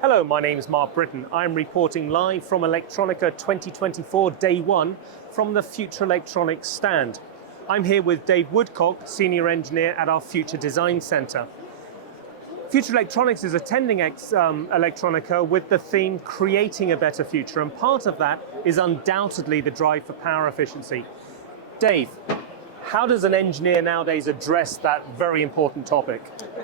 Hello, my name is Mark Britton. I'm reporting live from Electronica 2024 Day 1 from the Future Electronics stand. I'm here with Dave Woodcock, Senior Engineer at our Future Design Center. Future Electronics is attending Electronica with the theme Creating a Better Future, and part of that is undoubtedly the drive for power efficiency. Dave, how does an engineer nowadays address that very important topic?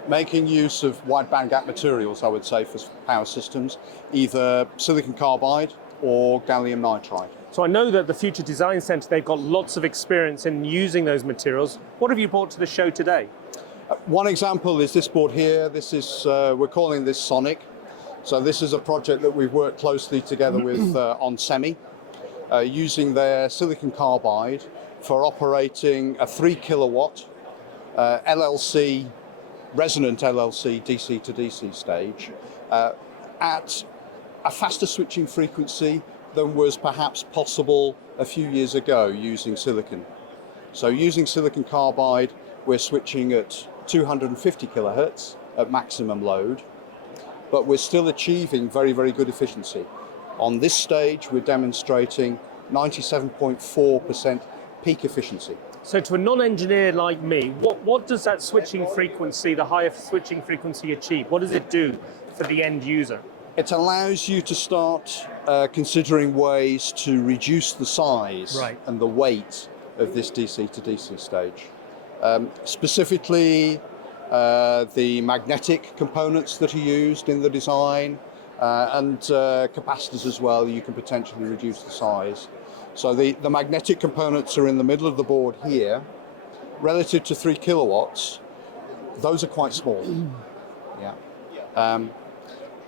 Making use of wide bandgap materials, I would say, for power systems, either silicon carbide or gallium nitride. So I know that the Future Design Center, they've got lots of experience in using those materials. What have you brought to the show today? One example is this board here. This is, we're calling this SoniC. So this is a project that we've worked closely together with onsemi, using their silicon carbide for operating a 3 kilowatt LLC, resonant LLC DC to DC stage at a faster switching frequency than was perhaps possible a few years ago using silicon. So using silicon carbide, we're switching at 250 kilohertz at maximum load, but we're still achieving very, very good efficiency. On this stage, we're demonstrating 97.4% peak efficiency. So to a non-engineer like me, what does that switching frequency, the higher switching frequency achieve? What does it do for the end user? It allows you to start considering ways to reduce the size and the weight of this DC to DC stage. Specifically, the magnetic components that are used in the design and capacitors as well, you can potentially reduce the size. So the magnetic components are in the middle of the board here. Relative to 3 kilowatts, those are quite small.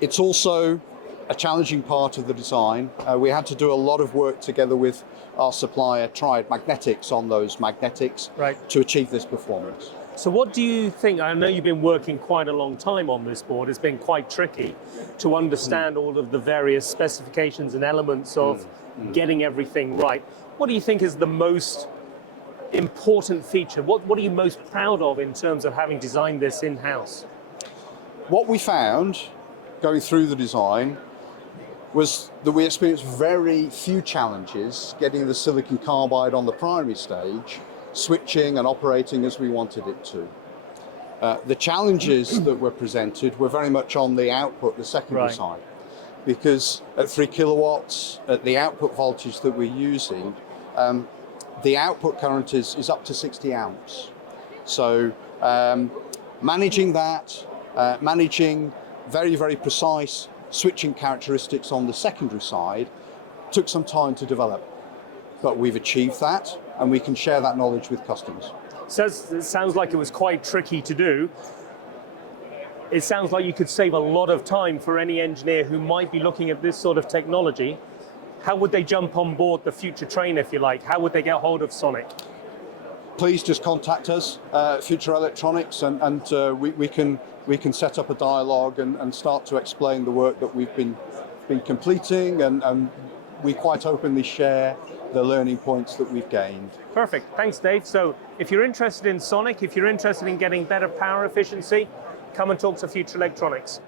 It's also a challenging part of the design. We had to do a lot of work together with our supplier, Triad Magnetics, on those magnetics to achieve this performance. So what do you think? I know you've been working quite a long time on this board. It's been quite tricky to understand all of the various specifications and elements of getting everything right. What do you think is the most important feature? What are you most proud of in terms of having designed this in-house? What we found going through the design was that we experienced very few challenges getting the silicon carbide on the primary stage, switching and operating as we wanted it to. The challenges that were presented were very much on the output, the secondary side, because at 3 kilowatts, at the output voltage that we're using, the output current is up to 60 amps. So managing that, managing very, very precise switching characteristics on the secondary side took some time to develop. But we've achieved that, and we can share that knowledge with customers. So it sounds like it was quite tricky to do. It sounds like you could save a lot of time for any engineer who might be looking at this sort of technology. How would they jump on board the future train, if you like? How would they get hold of SoniC? Please just contact us, Future Electronics, and we can set up a dialogue and start to explain the work that we've been completing, and we quite openly share the learning points that we've gained. Perfect, thanks Dave. So if you're interested in SoniC, if you're interested in getting better power efficiency, come and talk to Future Electronics.